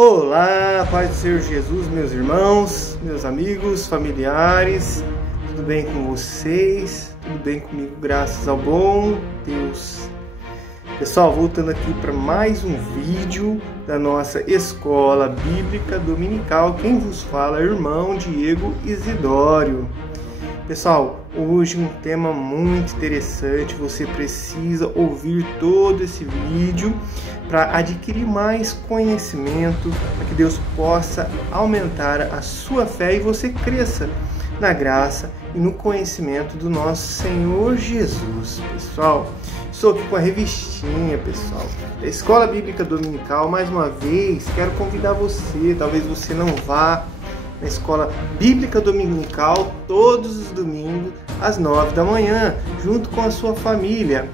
Olá, paz do Senhor Jesus, meus irmãos, meus amigos, familiares, tudo bem com vocês? Tudo bem comigo, graças ao bom Deus. Pessoal, voltando aqui para mais um vídeo da nossa Escola Bíblica Dominical. Quem vos fala é o irmão Diego Isidório. Pessoal, hoje um tema muito interessante, você precisa ouvir todo esse vídeo para adquirir mais conhecimento, para que Deus possa aumentar a sua fé e você cresça na graça e no conhecimento do nosso Senhor Jesus. Pessoal, estou aqui com a revistinha, pessoal, da Escola Bíblica Dominical. Mais uma vez, quero convidar você, talvez você não vá na Escola Bíblica Dominical todos os domingos às 9 da manhã, junto com a sua família,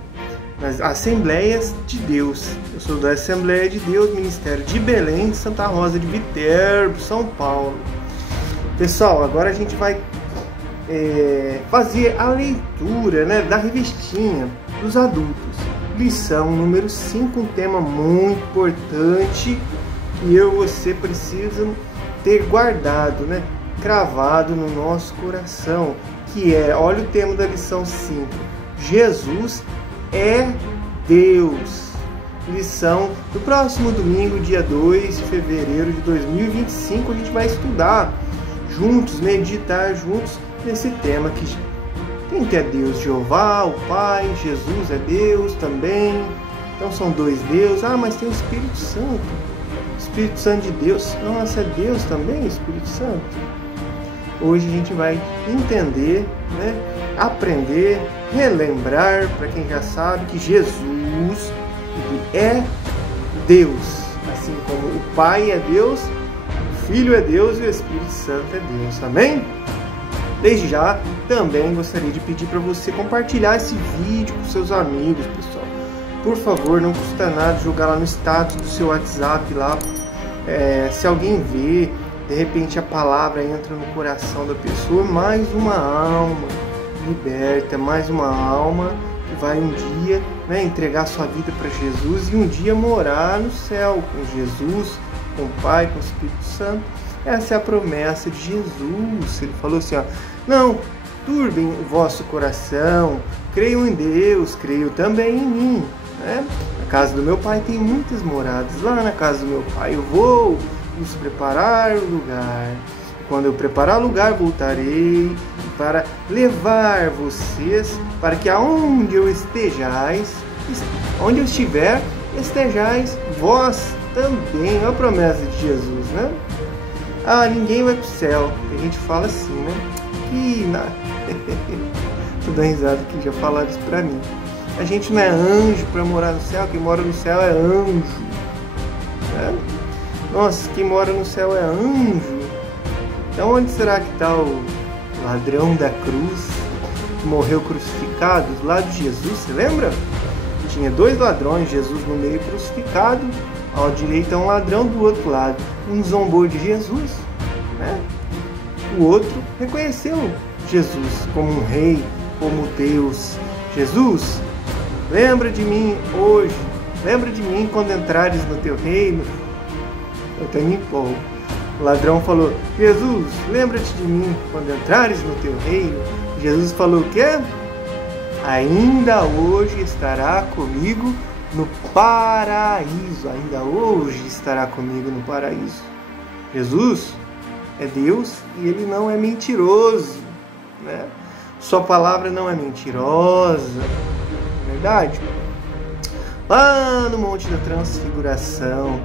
nas Assembleias de Deus. Eu sou da Assembleia de Deus, Ministério de Belém, de Santa Rosa de Viterbo, São Paulo. Pessoal, agora a gente vai fazer a leitura, da revistinha dos adultos. Lição número 5, um tema muito importante que eu e você precisam ter guardado, cravado no nosso coração, que é, olha o tema da lição 5, Jesus é Deus. Lição do próximo domingo, dia 2 de fevereiro de 2025, a gente vai estudar juntos, meditar juntos nesse tema que quem que é Deus? Jeová, o Pai, Jesus é Deus também, então são dois deuses. Mas tem o Espírito Santo. Espírito Santo de Deus, nossa, é Deus também, Espírito Santo? Hoje a gente vai entender, aprender, relembrar, para quem já sabe, que Jesus é Deus, assim como o Pai é Deus, o Filho é Deus e o Espírito Santo é Deus, amém? Desde já, também gostaria de pedir para você compartilhar esse vídeo com seus amigos, pessoal. Por favor, não custa nada jogar lá no status do seu WhatsApp lá. Se alguém vê, de repente a palavra entra no coração da pessoa, mais uma alma liberta, mais uma alma que vai um dia entregar sua vida para Jesus e um dia morar no céu com Jesus, com o Pai, com o Espírito Santo. Essa é a promessa de Jesus. Ele falou assim, não turbem o vosso coração, creiam em Deus, creiam também em mim. Na casa do meu Pai tem muitas moradas. Lá na casa do meu Pai eu vou nos preparar o lugar. Quando eu preparar o lugar, voltarei para levar vocês, para que aonde eu estejais, onde eu estiver, estejais vós também. É a promessa de Jesus, ninguém vai para o céu. A gente fala assim, Tô dando risada aqui, já falaram isso pra mim. A gente não é anjo para morar no céu, quem mora no céu é anjo. Nossa, quem mora no céu é anjo. Então onde será que está o ladrão da cruz, que morreu crucificado do lado de Jesus, você lembra? Tinha dois ladrões, Jesus no meio crucificado, ao direito um ladrão, do outro lado um zombou de Jesus. O outro reconheceu Jesus como um rei, como Deus. Jesus, lembra de mim hoje, lembra de mim quando entrares no teu reino. Eu até me empolgo. O ladrão falou, Jesus, lembra-te de mim quando entrares no teu reino. Jesus falou o quê? Ainda hoje estará comigo no paraíso. Ainda hoje estará comigo no paraíso. Jesus é Deus e Ele não é mentiroso, Sua palavra não é mentirosa, verdade? Lá no Monte da Transfiguração,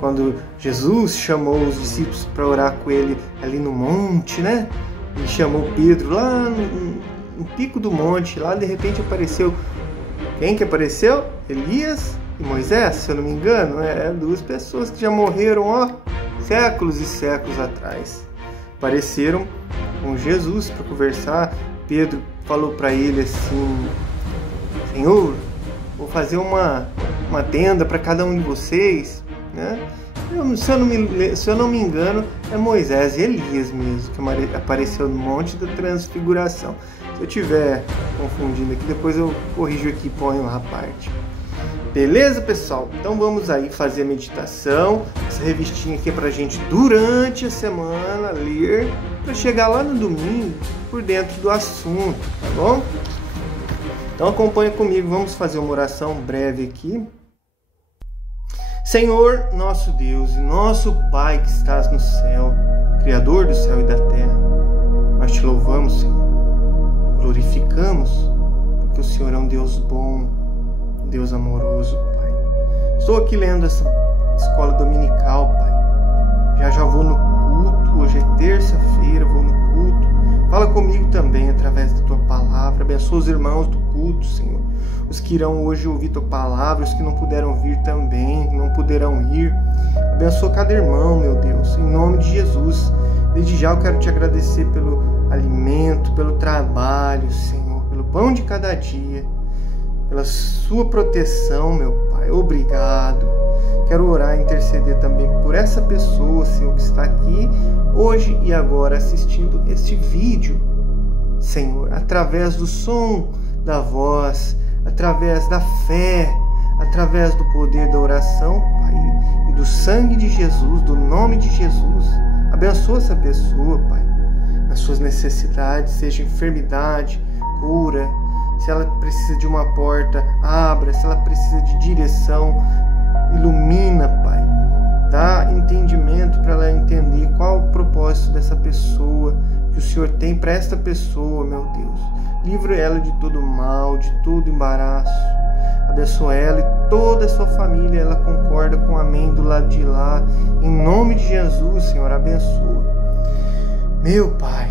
quando Jesus chamou os discípulos para orar com Ele ali no monte, Ele chamou Pedro lá no pico do monte, lá de repente apareceu, quem que apareceu? Elias e Moisés, se eu não me engano, duas pessoas que já morreram, séculos e séculos atrás. Apareceram com Jesus para conversar. Pedro falou para ele assim, Senhor, vou fazer uma tenda para cada um de vocês, Se eu não me engano, é Moisés e Elias mesmo, que apareceu no Monte da Transfiguração. Se eu estiver confundindo aqui, depois eu corrijo aqui e ponho à parte. Beleza, pessoal? Então vamos aí fazer a meditação. Essa revistinha aqui é pra gente durante a semana ler, para chegar lá no domingo por dentro do assunto, tá bom? Então acompanha comigo, vamos fazer uma oração breve aqui. Senhor, nosso Deus e nosso Pai que estás no céu, Criador do céu e da terra, nós te louvamos, Senhor, glorificamos, porque o Senhor é um Deus bom, um Deus amoroso, Pai. Estou aqui lendo essa escola dominical, Pai. Já vou no culto, hoje é terça-feira, vou no culto. Fala comigo também através da Tua palavra, abençoa os irmãos do culto, Senhor. Os que irão hoje ouvir Tua palavra, os que não puderam vir também, não puderão ir. Abençoa cada irmão, meu Deus, em nome de Jesus. Desde já eu quero Te agradecer pelo alimento, pelo trabalho, Senhor, pelo pão de cada dia, pela Sua proteção, meu Pai. Obrigado. Quero orar e interceder também por essa pessoa, Senhor, que está aqui hoje e agora assistindo este vídeo, Senhor, através do som da voz, através da fé, através do poder da oração, Pai, e do sangue de Jesus, do nome de Jesus. Abençoa essa pessoa, Pai, nas suas necessidades, seja enfermidade, cura. Se ela precisa de uma porta, abra. Se ela precisa de direção, ilumina, Pai. Dá entendimento para ela entender qual o propósito dessa pessoa, que o Senhor tem para esta pessoa, meu Deus. Livra ela de todo mal, de todo embaraço. Abençoa ela e toda a sua família. Ela concorda com o amém do lado de lá. Em nome de Jesus, Senhor, abençoa. Meu Pai,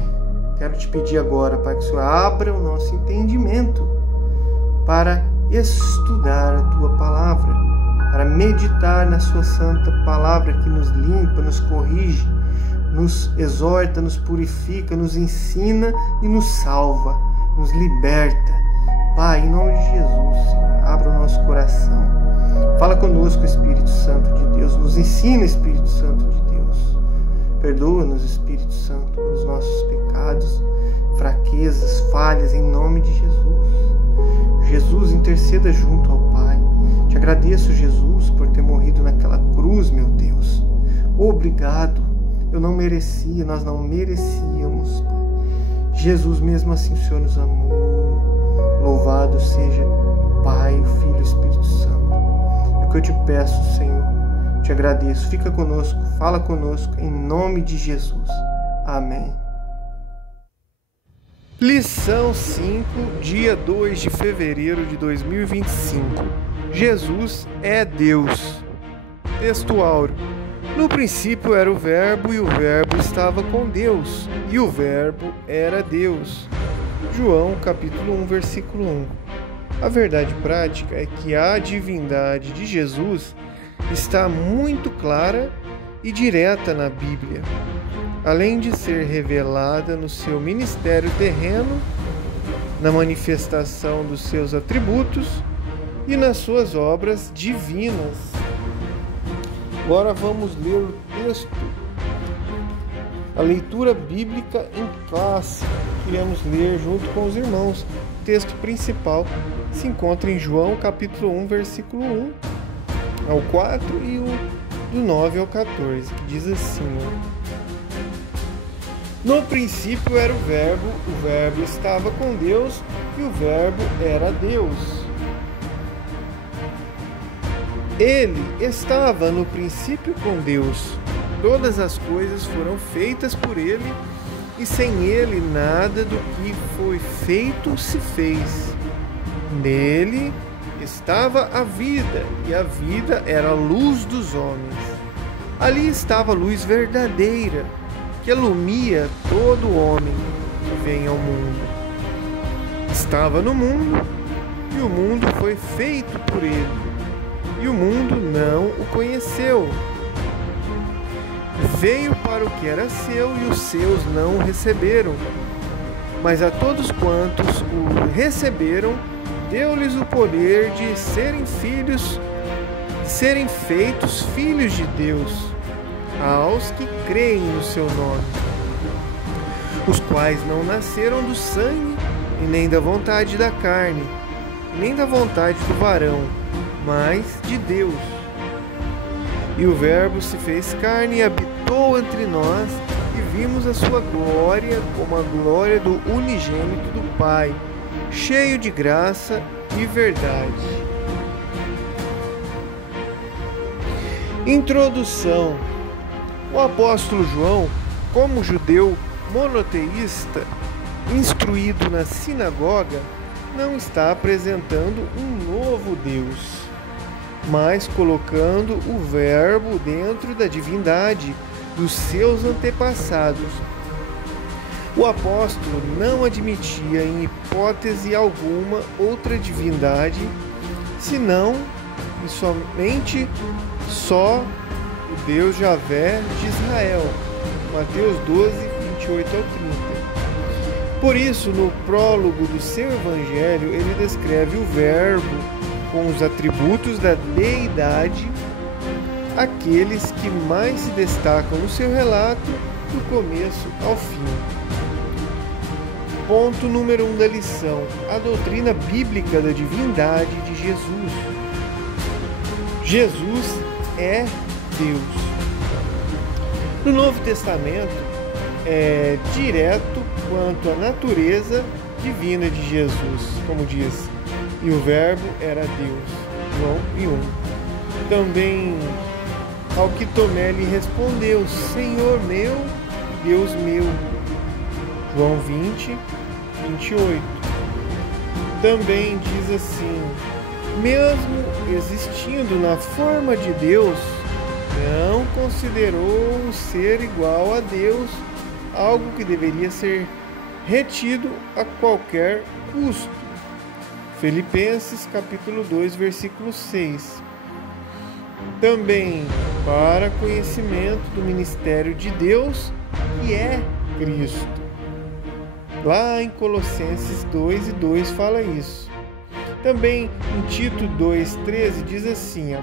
quero Te pedir agora, Pai, que o Senhor abra o nosso entendimento para estudar a Tua palavra, para meditar na Sua santa palavra que nos limpa, nos corrige, nos exorta, nos purifica, nos ensina e nos salva, nos liberta. Pai, em nome de Jesus, Senhor, abra o nosso coração. Fala conosco, Espírito Santo de Deus. Nos ensina, Espírito Santo de Deus. Perdoa-nos, Espírito Santo, pelos nossos pecados, fraquezas, falhas, em nome de Jesus. Jesus, interceda junto ao Pai. Te agradeço, Jesus, por ter morrido naquela cruz, meu Deus. Obrigado. Eu não merecia, nós não merecíamos, Pai. Jesus, mesmo assim o Senhor nos amou. Louvado seja o Pai, o Filho e o Espírito Santo. É o que eu te peço, Senhor. Te agradeço. Fica conosco, fala conosco, em nome de Jesus. Amém. Lição 5, dia 2 de fevereiro de 2025. Jesus é Deus. Texto áureo. No princípio era o Verbo, e o Verbo estava com Deus, e o Verbo era Deus. João, capítulo 1, versículo 1. A verdade prática é que a divindade de Jesus está muito clara e direta na Bíblia, além de ser revelada no seu ministério terreno, na manifestação dos seus atributos e nas suas obras divinas. Agora vamos ler o texto, a leitura bíblica em classe. Queremos ler junto com os irmãos. O texto principal se encontra em João, capítulo 1, versículo 1 ao 4 e do 9 ao 14, que diz assim: No princípio era o Verbo estava com Deus, e o Verbo era Deus. Ele estava no princípio com Deus. Todas as coisas foram feitas por ele, e sem ele nada do que foi feito se fez. Nele estava a vida, e a vida era a luz dos homens. Ali estava a luz verdadeira, que ilumia todo homem que vem ao mundo. Estava no mundo, e o mundo foi feito por ele, e o mundo não o conheceu. Veio para o que era seu, e os seus não o receberam. Mas a todos quantos o receberam, deu-lhes o poder de serem feitos filhos de Deus, aos que creem no seu nome, os quais não nasceram do sangue, e nem da vontade da carne, e nem da vontade do varão, mas de Deus. E o Verbo se fez carne e habitou entre nós, e vimos a sua glória como a glória do unigênito do Pai, cheio de graça e verdade. Introdução. O apóstolo João, como judeu monoteísta, instruído na sinagoga, não está apresentando um novo Deus, mas colocando o Verbo dentro da divindade dos seus antepassados. O apóstolo não admitia em hipótese alguma outra divindade, senão e somente só o Deus Javé de Israel. Mateus 12, 28 ao 30. Por isso, no prólogo do seu evangelho, ele descreve o Verbo com os atributos da deidade, aqueles que mais se destacam no seu relato, do começo ao fim. Ponto número 1 da lição: a doutrina bíblica da divindade de Jesus. Jesus é Deus. No Novo Testamento, é direto quanto à natureza divina de Jesus, como diz, e o Verbo era Deus, João 1. Também ao que Tomé lhe respondeu: Senhor meu, Deus meu, João 20, 28. Também diz assim: mesmo existindo na forma de Deus, não considerou o ser igual a Deus algo que deveria ser retido a qualquer custo. Filipenses capítulo 2, versículo 6. Também para conhecimento do ministério de Deus, que é Cristo. Lá em Colossenses 2 e 2 fala isso. Também em Tito 2,13 diz assim: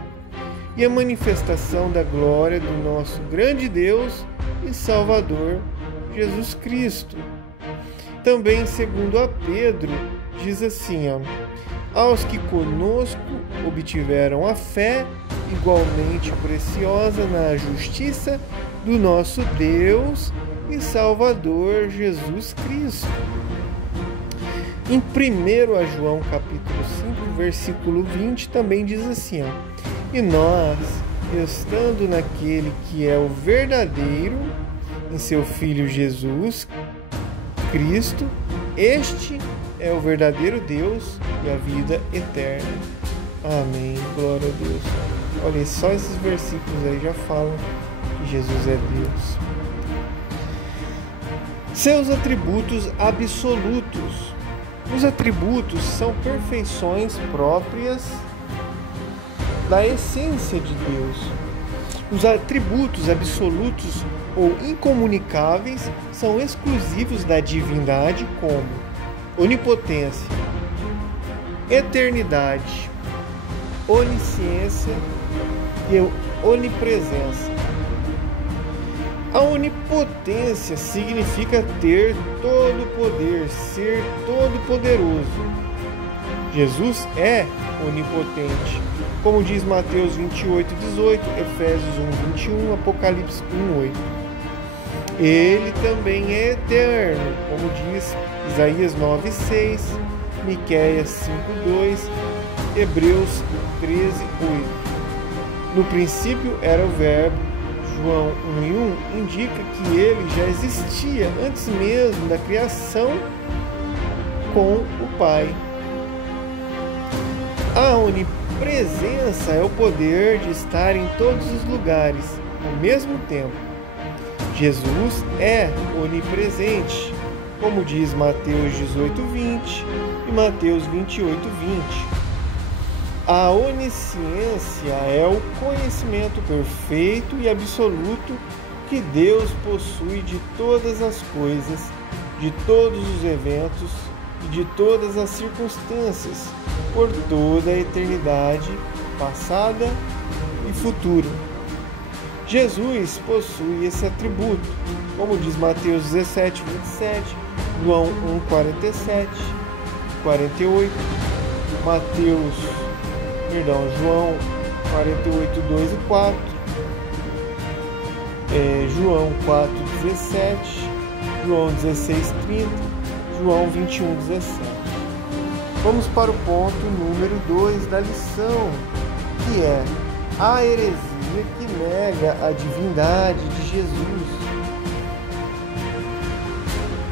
e a manifestação da glória do nosso grande Deus e Salvador, Jesus Cristo. Também, segundo a Pedro, diz assim: aos que conosco obtiveram a fé igualmente preciosa na justiça do nosso Deus e Salvador Jesus Cristo. Em 1 João capítulo 5, versículo 20, também diz assim: e nós, estando naquele que é o verdadeiro, em seu Filho Jesus Cristo, este é o verdadeiro Deus e a vida eterna. Amém. Glória a Deus. Olha, só esses versículos aí já falam que Jesus é Deus. Seus atributos absolutos. Os atributos são perfeições próprias da essência de Deus. Os atributos absolutos ou incomunicáveis são exclusivos da divindade, como onipotência, eternidade, onisciência e onipresença. A onipotência significa ter todo o poder, ser todo poderoso. Jesus é onipotente, como diz Mateus 28, 18, Efésios 1, 21, Apocalipse 1, 8. Ele também é eterno, como diz Isaías 9, 6, Miqueias 5, 2, Hebreus 13, 8. No princípio era o Verbo. João 1 e 1 indica que ele já existia antes mesmo da criação com o Pai. A onipresença é o poder de estar em todos os lugares ao mesmo tempo. Jesus é onipresente, como diz Mateus 18, 20 e Mateus 28, 20. A onisciência é o conhecimento perfeito e absoluto que Deus possui de todas as coisas, de todos os eventos e de todas as circunstâncias, por toda a eternidade, passada e futura. Jesus possui esse atributo, como diz Mateus 17, 27, João 1, 47, 48, Mateus João 48, 2 e 4, João 4, 17, João 16, 30, João 21, 17. Vamos para o ponto número 2 da lição, que é a heresia que nega a divindade de Jesus.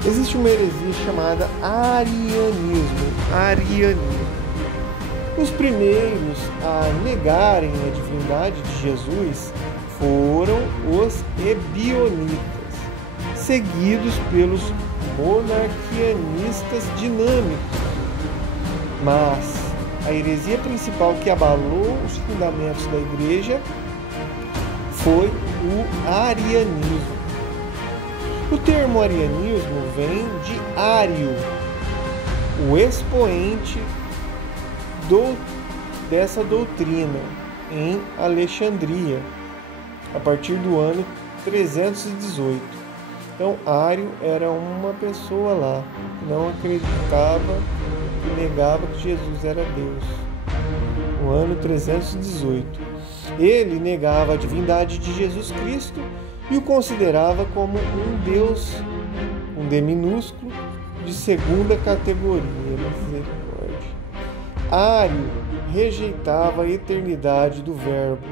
Existe uma heresia chamada arianismo. Os primeiros a negarem a divindade de Jesus foram os ebionitas, seguidos pelos monarquianistas dinâmicos. Mas a heresia principal que abalou os fundamentos da igreja foi o arianismo. O termo arianismo vem de Ário, o expoente dessa doutrina em Alexandria, a partir do ano 318. Então, Ário era uma pessoa lá que não acreditava e negava que Jesus era Deus. No ano 318. Ele negava a divindade de Jesus Cristo e o considerava como um Deus, um D minúsculo, de segunda categoria. Misericórdia. Ário rejeitava a eternidade do Verbo,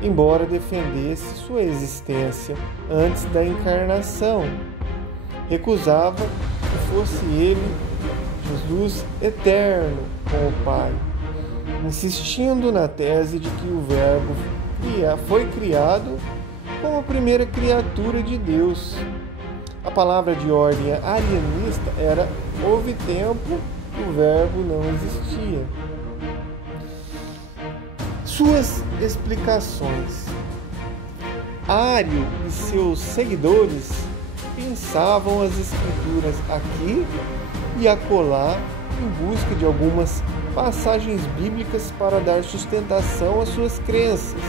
embora defendesse sua existência antes da encarnação. Recusava que fosse ele, Jesus, eterno com o Pai, insistindo na tese de que o Verbo foi criado como a primeira criatura de Deus. A palavra de ordem arianista era: houve tempo que o Verbo não existia. Suas explicações. Ário e seus seguidores pensavam as Escrituras aqui e acolá em busca de algumas passagens bíblicas para dar sustentação às suas crenças.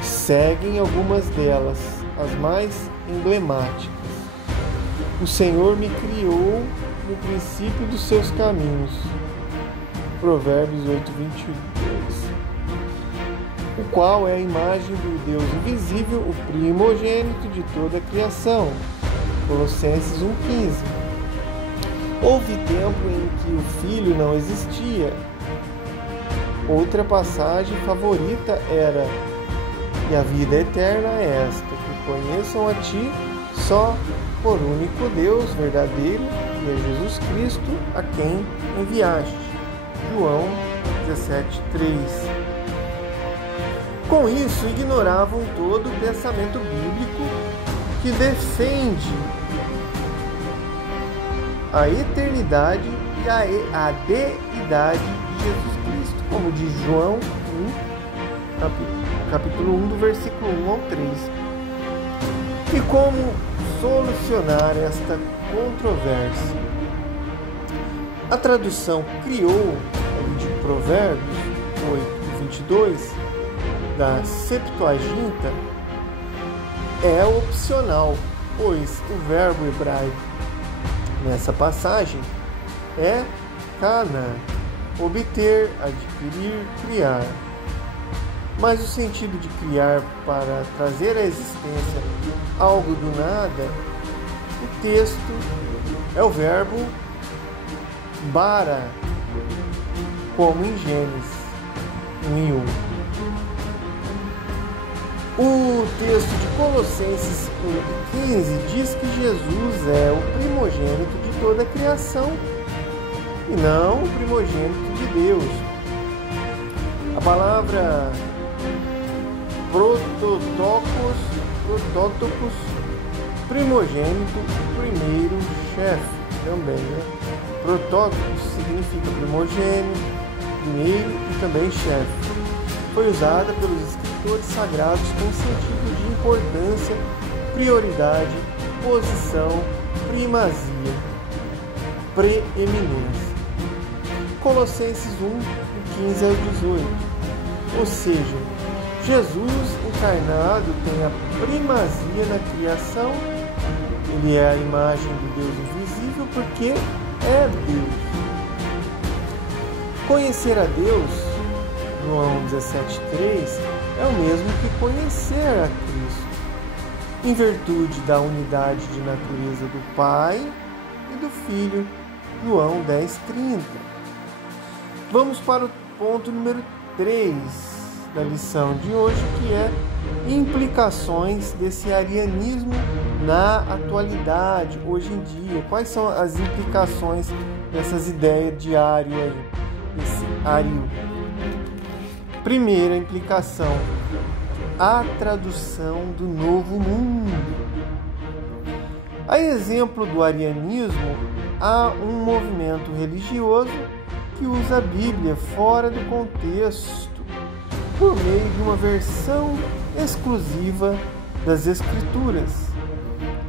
Seguem algumas delas, as mais emblemáticas. O Senhor me criou no princípio dos seus caminhos. Provérbios 8, 22. O qual é a imagem do Deus invisível, o primogênito de toda a criação. Colossenses 1,15. Houve tempo em que o Filho não existia. Outra passagem favorita era: e a vida eterna é esta, que conheçam a Ti só por único Deus verdadeiro e a Jesus Cristo, a quem enviaste. João 17, 3. Com isso, ignoravam todo o pensamento bíblico que defende a eternidade e a deidade de Jesus Cristo, como diz João 1, capítulo 1, do versículo 1 ao 3. E como solucionar esta controvérsia? A tradução criou de Provérbios 8, 22 da Septuaginta é opcional, pois o verbo hebraico nessa passagem é kana, obter, adquirir, criar. Mas o sentido de criar para trazer à existência algo do nada, o texto é o verbo bara, como em Gênesis 1:1. O texto de Colossenses 1:15 diz que Jesus é o primogênito de toda a criação e não o primogênito de Deus. A palavra protótopos, primogênito, primeiro chefe também, né? Protótopos significa primogênito, primeiro e também chefe. Foi usada pelos escritores sagrados com sentido de importância, prioridade, posição, primazia, preeminência. Colossenses 1:15 ao 18. Ou seja, Jesus encarnado tem a primazia na criação. Ele é a imagem do Deus invisível porque é Deus. Conhecer a Deus João 17,3, é o mesmo que conhecer a Cristo, em virtude da unidade de natureza do Pai e do Filho, João 10,30. Vamos para o ponto número 3 da lição de hoje, que é implicações desse arianismo na atualidade, hoje em dia. Quais são as implicações dessas ideias de Ario aí, esse Ario? Primeira implicação, a tradução do Novo Mundo. A exemplo do arianismo, há um movimento religioso que usa a Bíblia fora do contexto, por meio de uma versão exclusiva das Escrituras,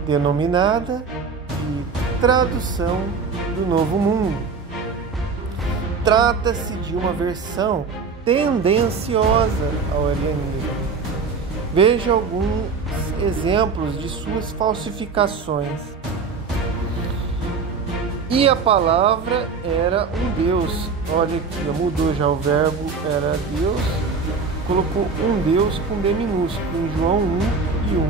denominada de tradução do Novo Mundo. Trata-se de uma versão tendenciosa ao arianismo. Veja alguns exemplos de suas falsificações. E a palavra era um Deus. Olha aqui, mudou já o verbo, era Deus, colocou um Deus com D minúsculo, em João 1:1.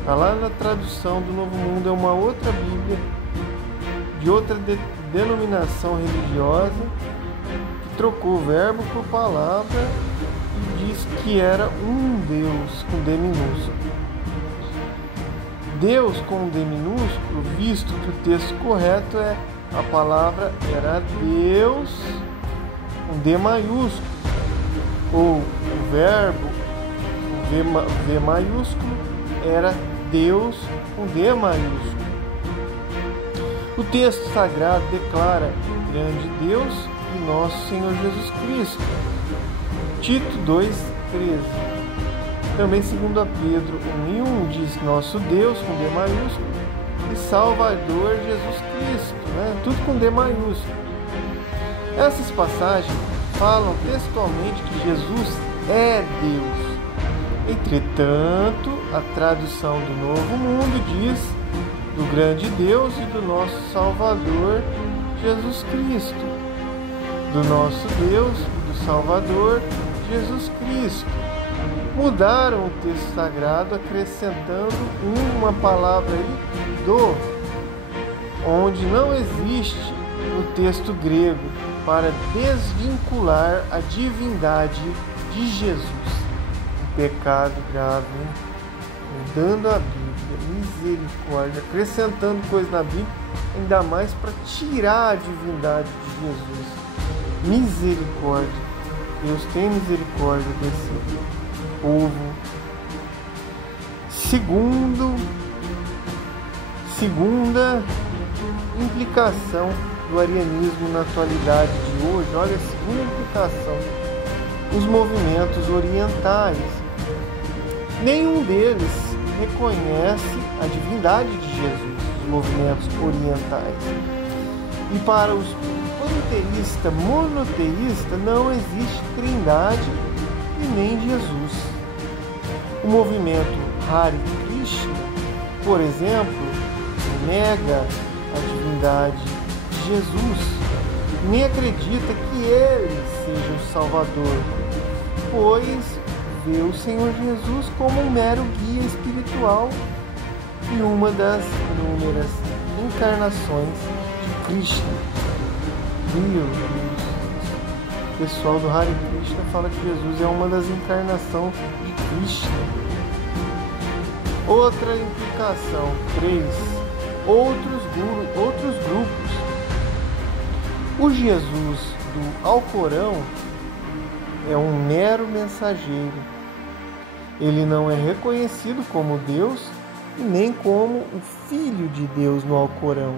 Está lá na tradução do Novo Mundo, é uma outra Bíblia, de outra denominação religiosa, que trocou o verbo por palavra e diz que era um Deus com D minúsculo. Deus com D minúsculo, visto que o texto correto é a palavra era Deus com D maiúsculo, ou o verbo V maiúsculo era Deus com D maiúsculo. O texto sagrado declara grande Deus e nosso Senhor Jesus Cristo. Tito 2,13. Também 2 Pedro 1:1 diz nosso Deus com D maiúsculo e Salvador Jesus Cristo, né? Tudo com D maiúsculo. Essas passagens falam textualmente que Jesus é Deus. Entretanto, a tradução do Novo Mundo diz do grande Deus e do nosso Salvador Jesus Cristo. Do nosso Deus e do Salvador Jesus Cristo. Mudaram o texto sagrado acrescentando uma palavra aí, do, onde não existe no texto grego, para desvincular a divindade de Jesus. Um pecado grave, hein? Mudando a Bíblia, misericórdia, acrescentando coisa na Bíblia, ainda mais para tirar a divindade de Jesus. Misericórdia. Deus tem misericórdia desse povo. Segunda implicação do arianismo na atualidade de hoje, olha a segunda implicação, os movimentos orientais. Nenhum deles reconhece a divindade de Jesus, os movimentos orientais. E para os panteístas, monoteístas, não existe trindade e nem Jesus. O movimento Hare Krishna, por exemplo, nega a divindade de Jesus, nem acredita que ele seja o Salvador, pois vê o Senhor Jesus como um mero guia espiritual e uma das inúmeras encarnações de Krishna. Meu Deus! O pessoal do Hare Krishna fala que Jesus é uma das encarnações de Krishna. Outra implicação, 3. Outros grupos. O Jesus do Alcorão é um mero mensageiro. Ele não é reconhecido como Deus e nem como o Filho de Deus no Alcorão,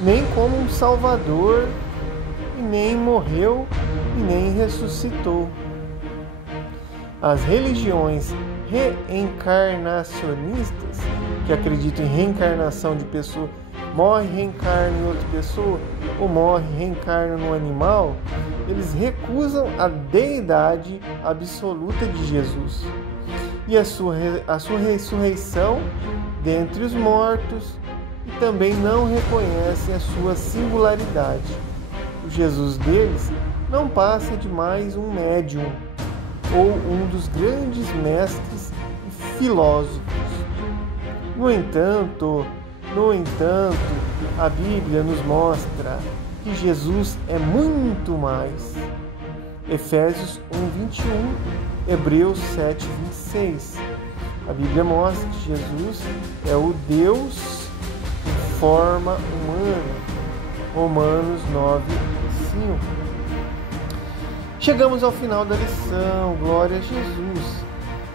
nem como um Salvador, e nem morreu e nem ressuscitou. As religiões reencarnacionistas, que acreditam em reencarnação de pessoa, morre, reencarna em outra pessoa, ou morre, reencarna no animal, eles recusam a deidade absoluta de Jesus e a sua ressurreição dentre os mortos, e também não reconhecem a sua singularidade. O Jesus deles não passa de mais um médium ou um dos grandes mestres e filósofos. No entanto, a Bíblia nos mostra que Jesus é muito mais. Efésios 1:21, Hebreus 7:26. A Bíblia mostra que Jesus é o Deus em forma humana. Romanos 9:5. Chegamos ao final da lição. Glória a Jesus.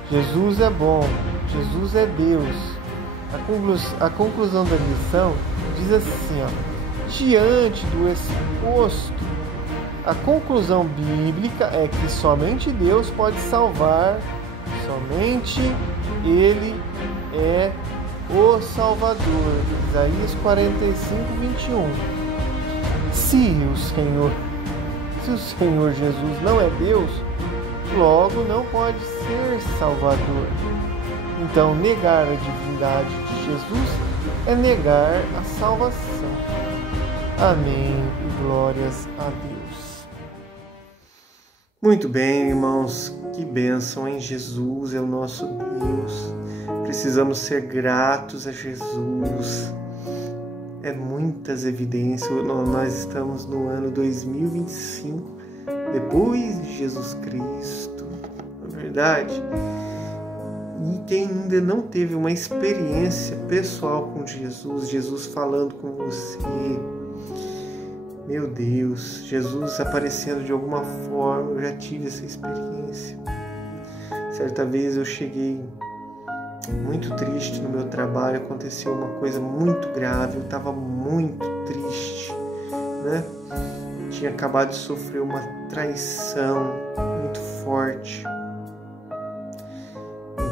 Jesus é bom. Jesus é Deus. A conclusão da lição diz assim, diante do exposto, a conclusão bíblica é que somente Deus pode salvar, somente Ele é o Salvador. Isaías 45:21. Se o Senhor Jesus não é Deus, logo não pode ser Salvador. Então, negar a divindade de Jesus é negar a salvação. Amém e glórias a Deus. Muito bem, irmãos, que bênção, hein? Jesus é o nosso Deus. Precisamos ser gratos a Jesus. É muitas evidências. Nós estamos no ano 2025, depois de Jesus Cristo, não é verdade? E quem ainda não teve uma experiência pessoal com Jesus, Jesus falando com você, meu Deus, Jesus aparecendo de alguma forma, eu já tive essa experiência. Certa vez eu cheguei muito triste no meu trabalho, aconteceu uma coisa muito grave, eu estava muito triste, né? Tinha acabado de sofrer uma traição muito forte.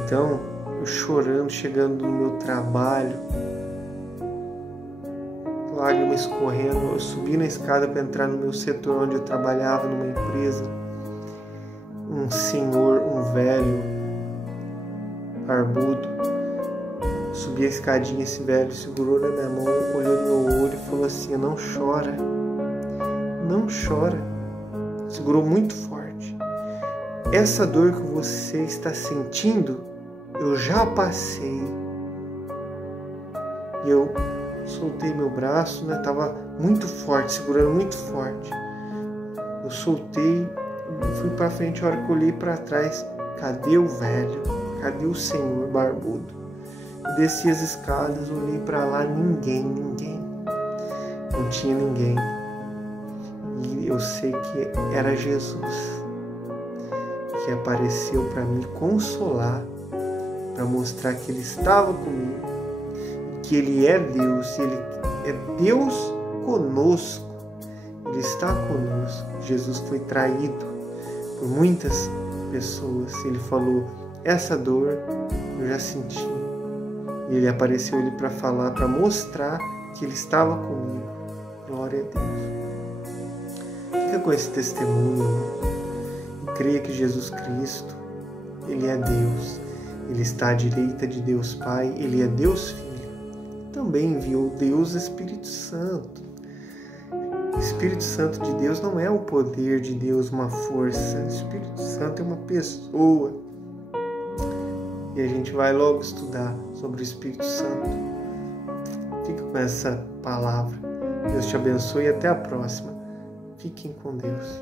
Então, eu chorando, chegando no meu trabalho, lágrimas escorrendo, eu subi na escada para entrar no meu setor onde eu trabalhava, numa empresa. Um senhor, um velho, barbudo, subi a escadinha, esse velho segurou na minha mão, olhou no meu olho e falou assim, não chora, não chora. Segurou muito forte. Essa dor que você está sentindo, eu já passei. E eu soltei meu braço, né? Tava muito forte, segurando muito forte. Eu soltei e fui para frente. A hora que eu olhei para trás, cadê o velho? Cadê o senhor barbudo? Eu desci as escadas, olhei para lá, ninguém. Não tinha ninguém. E eu sei que era Jesus que apareceu para me consolar, para mostrar que Ele estava comigo, que Ele é Deus, Ele é Deus conosco, Ele está conosco. Jesus foi traído por muitas pessoas, Ele falou, essa dor eu já senti, e Ele apareceu ali para falar, para mostrar que Ele estava comigo. Glória a Deus. Fica com esse testemunho, creia que Jesus Cristo, Ele é Deus, Ele está à direita de Deus Pai, Ele é Deus Filho. Também enviou Deus Espírito Santo. O Espírito Santo de Deus não é o poder de Deus, uma força. O Espírito Santo é uma pessoa. E a gente vai logo estudar sobre o Espírito Santo. Fica com essa palavra. Deus te abençoe e até a próxima. Fiquem com Deus.